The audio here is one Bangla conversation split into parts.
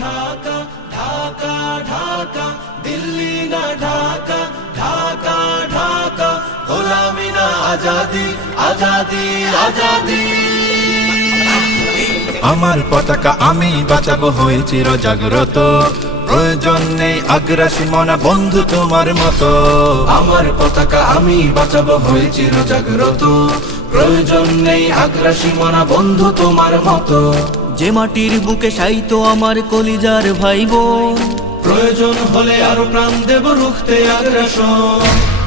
ঢাকা, ঢাকা ঢাকা, দিল্লি না ঢাকা, ঢাকা ঢাকা, গোলামি না আজাদি, আজাদি আজাদি। আমার পতাকা আমি বাঁচাবো হয়ে চির জাগ্রত, প্রয়োজন নেই আগ্রাসী মনা বন্ধু তোমার মতো। আমার পতাকা আমি বাঁচাবো হয়ে চির জাগ্রত, প্রয়োজন নেই আগ্রাসী মনা বন্ধু তোমার মতো। যে মাটির বুকে সাইতো আমার কলিজার ভাইবো, প্রয়োজন হলে আরো প্রাণ দেব রুখতে আগ্রাসন।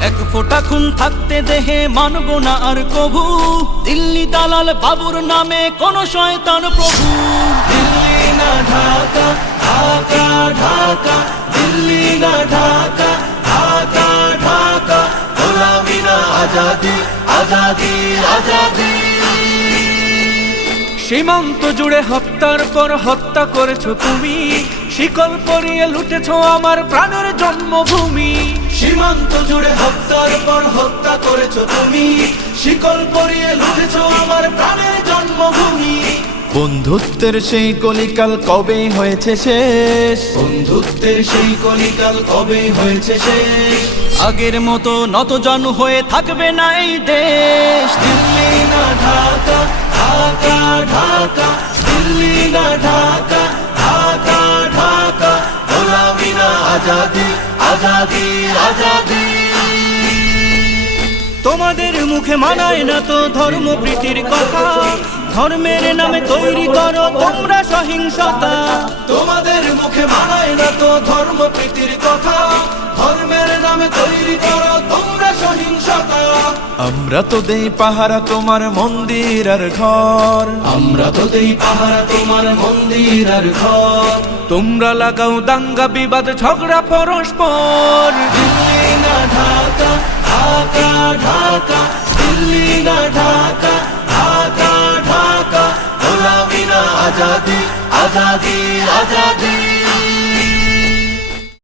এক ফোঁটা খুন থাকতে দেহে মানব না আর কভু, দিল্লি দালাল বাবুর নামে কোন শয়তান প্রভু। দিল্লি না ঢাকা, ঢাকা ঢাকা, দিল্লি না ঢাকা, ঢাকা ঢাকা, গোলামি না আজাদি, আজাদি আজাদি। সীমান্ত জুড়ে হত্যার পর হত্যা করেছো তুমি, শিকল পরিয়ে লুটেছো আমার প্রাণের জন্মভূমি। সীমান্ত জুড়ে হত্যার পর হত্যা করেছো তুমি, শিকল পরিয়ে লুটেছো আমার প্রাণের জন্মভূমি। বন্ধুত্বের সেই কলিকাল কবে হয়েছে শেষ, বন্ধুত্বের সেই কলিকাল কবে হয়েছে শেষ। আগের মতো নতজানু হয়ে থাকবে না এই দেশ। দিল্লি না ঢাকা, ঢাকা ঢাকা, দিল্লি না ঢাকা, ঢাকা ঢাকা, গোলামি না আজাদি, আজাদি আজাদি। তোমাদের মুখে মানায় না তো ধর্মপ্রীতির কথা, ধর্মের নামে তৈরি করো তোমরা সহিংসতা। তোমাদের মুখে মানায় না তো ধর্মপ্রীতির কথা, ধর্মের নামে তৈরি করো তোমরা সহিংসতা। আমরা তো দেই পাহারা তোমার মন্দির আর ঘর, আমরা তো দেই পাহারা তোমার মন্দির আর ঘর। তোমরা লাগাও দাঙ্গা বিবাদ ঝগড়া পরস্পর। দিল্লি না ঢাকা, ঢাকা ঢাকা, দিল্লি না ঢাকা, ঢাকা ঢাকা, গোলামি না আজাদি, আজাদি আজাদি।